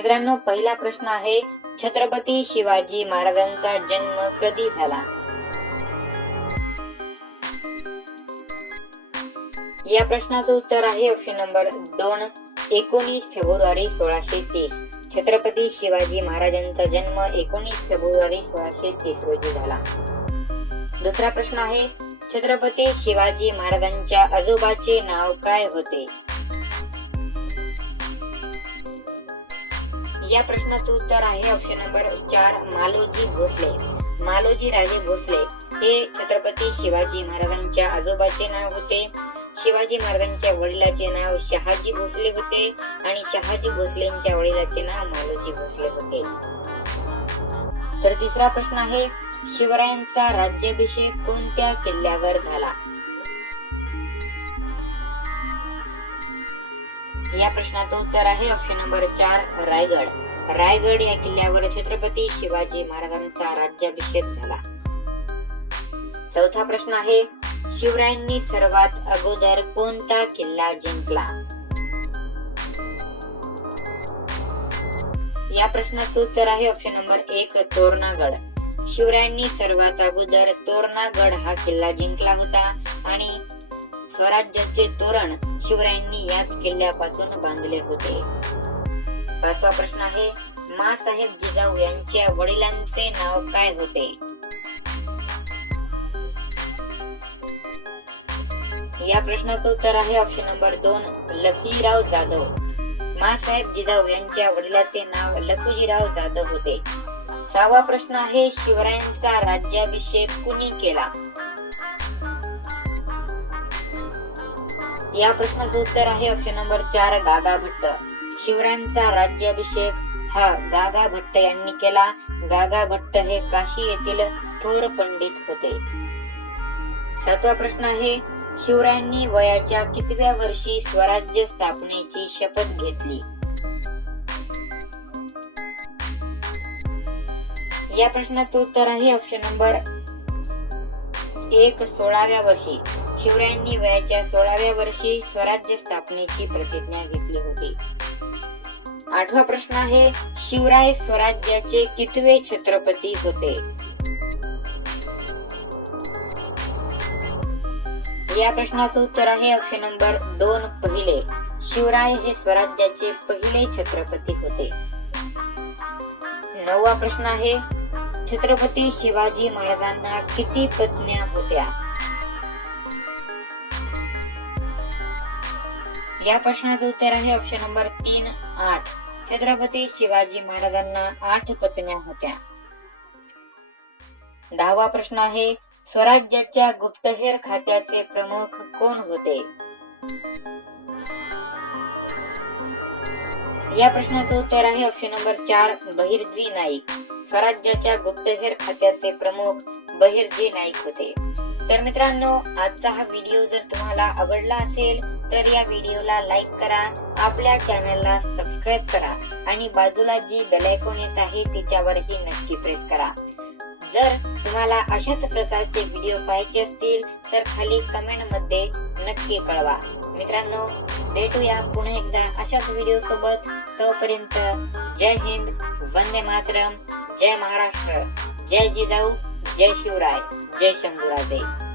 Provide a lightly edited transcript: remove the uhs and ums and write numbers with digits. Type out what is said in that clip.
मित्रांनो, पहिला प्रश्न आहे, छत्रपती शिवाजी महाराजांचा जन्म कधी झाला? या प्रश्नाचं उत्तर आहे option number 2, 19 February 1630. Chhatrapati Shivaji महाराजांचा जन्म 19 फेब्रुवारी 1630 रोजी झाला. दुसरा प्रश्न आहे, छत्रपती शिवाजी महाराजांच्या आजोबाचे नाव काय होते? या प्रश्नाचं उत्तर आहे ऑप्शन नंबर 4, मालोजी भोसले. मालोजी राजे भोसले हे छत्रपती शिवाजी महाराजांच्या आजोबाचे नाव होते. शिवाजी महाराजांच्या वडिलांचे नाव शहाजी भोसले होते आणि शहाजी भोसलेंच्या वडिलांचे नाव मालोजी भोसले होते. तर तिसरा प्रश्न आहे, शिवरायांचा राज्याभिषेक कोणत्या किल्ल्यावर झाला? या प्रश्नाचं उत्तर आहे ऑप्शन नंबर 4, रायगड. रायगड या किल्ल्यावर छत्रपती शिवाजी महाराजांचा राज्याभिषेक झाला. चौथा प्रश्न आहे, शिवरायांनी सर्वात अगोदर कोणता किल्ला जिंकला? या प्रश्नाचं उत्तर आहे ऑप्शन नंबर 1, तोरणागड. शिवरायांनी सर्वात अगोदर तोरणागड हा किल्ला जिंकला होता आणि स्वराज्याचे तोरण शिवरायांनी याच किल्ल्यापासून बांधले होते. पाचवा प्रश्न आहे, माँसाहेब जिजाऊ यांच्या वडिलांचे नाव काय होते? या प्रश्नाचं उत्तर आहे ऑप्शन नंबर 2, लखुजीराव जाधव. माँसाहेब जिजाऊ यांच्या वडिलांचे नाव लखुजीराव जाधव होते. सहावा प्रश्न आहे, शिवरायांचा राज्याभिषेक कुणी केला? या प्रश्नाचं उत्तर आहे ऑप्शन नंबर 4, गागा भट्ट. शिवरायांचा राज्याभिषेक हा गागा भट्ट यांनी केला. गागा भट्ट हे काशी येथील थोर पंडित होते. सातवा प्रश्न आहे, शिवरायांनी वयाच्या कितव्या वर्षी स्वराज्य स्थापनेची शपथ घेतली? या प्रश्नाचं उत्तर आहे ऑप्शन नंबर 1, 16व्या वर्षी. शिवरायांनी वयाच्या 16व्या वर्षी स्वराज्य स्थापनेची प्रतिज्ञा घेतली होती. आठवा प्रश्न आहे, शिवराय स्वराज्याचे कितवे छत्रपती होते? या प्रश्नाचं उत्तर आहे ऑप्शन नंबर 2, पहिले. शिवराय हे स्वराज्याचे पहिले छत्रपती होते. नववा प्रश्न आहे, छत्रपती शिवाजी महाराजांना किती पत्न्या होत्या? या प्रश्नाचं उत्तर आहे ऑप्शन नंबर 3, 8. छत्रपती शिवाजी महाराजांना 8 पत्न्या होत्या. 10वा प्रश्न आहे, स्वराज्याच्या गुप्तहेर खात्याचे प्रमुख कोण होते? या प्रश्नाचं उत्तर आहे ऑप्शन नंबर 4, बहिर्जी नाईक. स्वराज्याच्या गुप्तहेर खात्याचे प्रमुख बहिर्जी नाईक होते. तर मित्रांनो, आजचा हा व्हिडिओ जर तुम्हाला आवडला असेल तर या व्हिडिओला लाईक करा, आपल्या चॅनलला सबस्क्राईब करा आणि बाजूला जी बेल आयकॉन येत आहे तिच्यावरही नक्की प्रेस करा. जर तुम्हाला अशाच प्रकारचे व्हिडिओ पाहायचे असतील तर खाली कमेंट मध्ये नक्की कळवा. मित्रांनो, भेटूया पुन्हा एकदा अशाच व्हिडिओ सोबत. तोपर्यंत जय हिंद, वंदे मातरम, जय महाराष्ट्र, जय जिजाऊ, जय शिवराय, जय शंभूराजे.